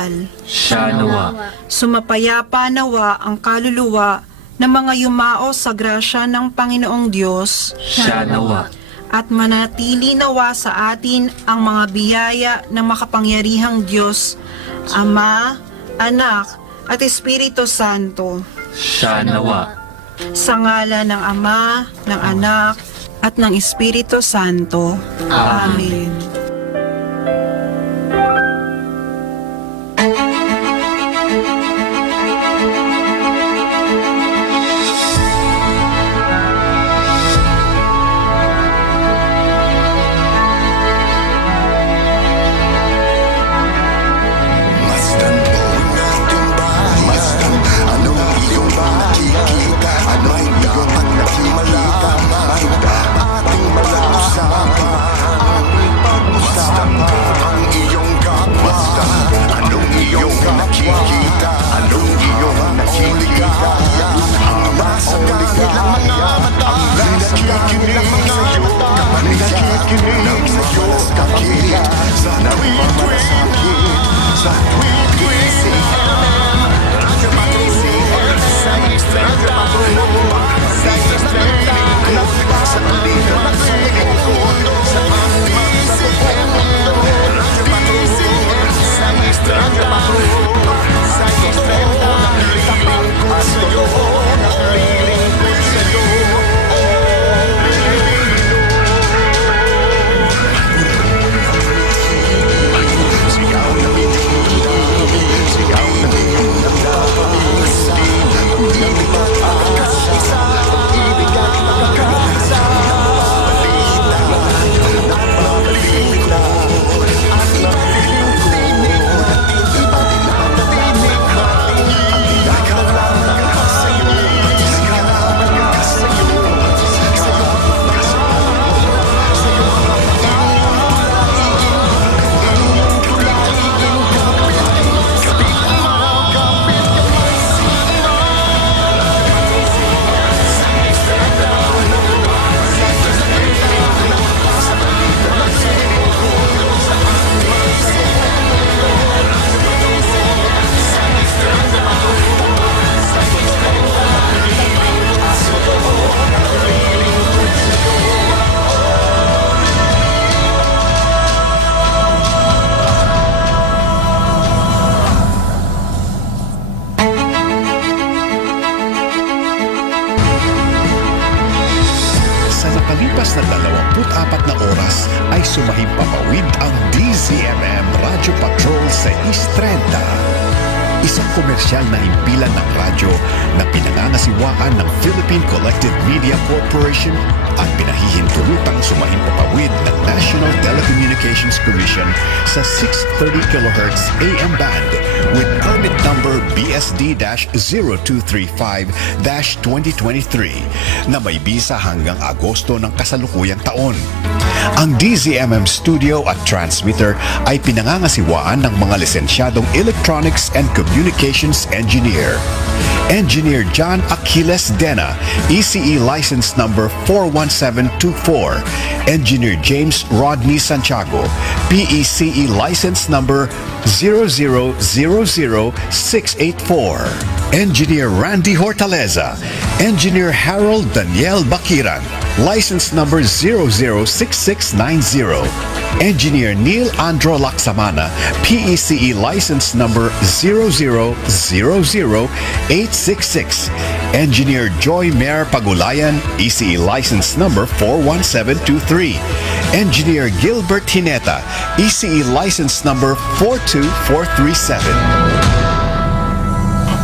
kapal. Siya nawa. Sumapayapa nawa ang kaluluwa ng mga yumao sa grasya ng Panginoong Diyos. Siya nawa. At manatili nawa sa atin ang mga biyaya ng makapangyarihang Diyos, Ama, Anak, at Espiritu Santo. Siya nawa. Sa ngalan ng Ama, ng Anak, at ng Espiritu Santo. Amen. Nakalipas na 24 na oras ay sumahimpapawid ang DZMM Radio Patrol sa East 30. Isang komersyal na himpilan ng radyo na pinangangasiwaan ng Philippine Collective Media Corporation at pinahihintulutang sumahimpapawid ng National Telecommunications Commission sa 630 kHz AM band with permit number BSD-0235-2023 na may bisa hanggang Agosto ng kasalukuyang taon. Ang DZMM studio at transmitter ay pinangangasiwaan ng mga lisensyadong Electronics and Communications Engineer. Engineer John Aquiles Dena, ECE license number 41724. Engineer James Rodney Santiago, PECE license number 0000684. Engineer Randy Hortaleza, Engineer Harold Daniel Bakiran, license number 006690. Engineer Neil Andro Laksamana, PECE license number 0000866. Engineer Joy Mer Pagulayan, ECE license number 41723. Engineer Gilbert Hineta, ECE license number 42437.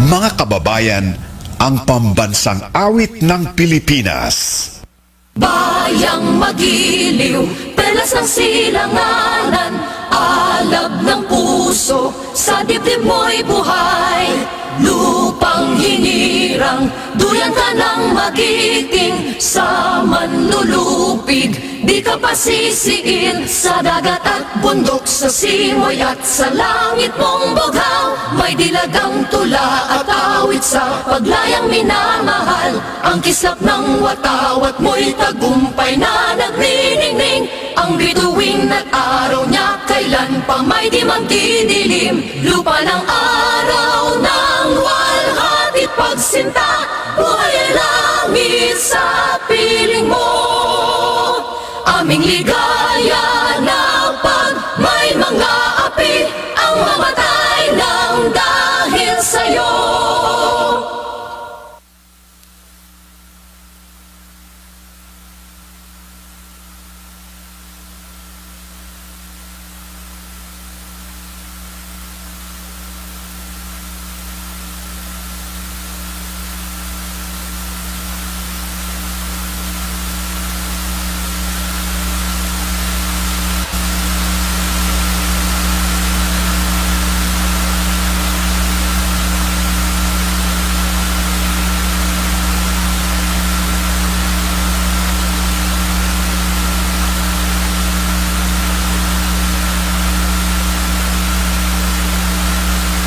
Mga kababayan, ang pambansang awit ng Pilipinas. Bayang magiliw, pelas ng silanganan, alab ng puso, sa dibdib mo'y buhay. Lupang hinirang, duyan ka ng magiting, sa manlulupig, di ka pasisiin. Sa dagat at bundok, sa simoy at sa langit mong bughaw, May dilagang tula at awit sa paglayang minamahal. Ang kislap ng watawat mo'y tagumpay na nagniningning. Ang bituin at araw niya kailan pa may di magdidilim. Lupa ng araw ng walhati pagsinta, buhay ay langit sa piling mo. Aming ligaw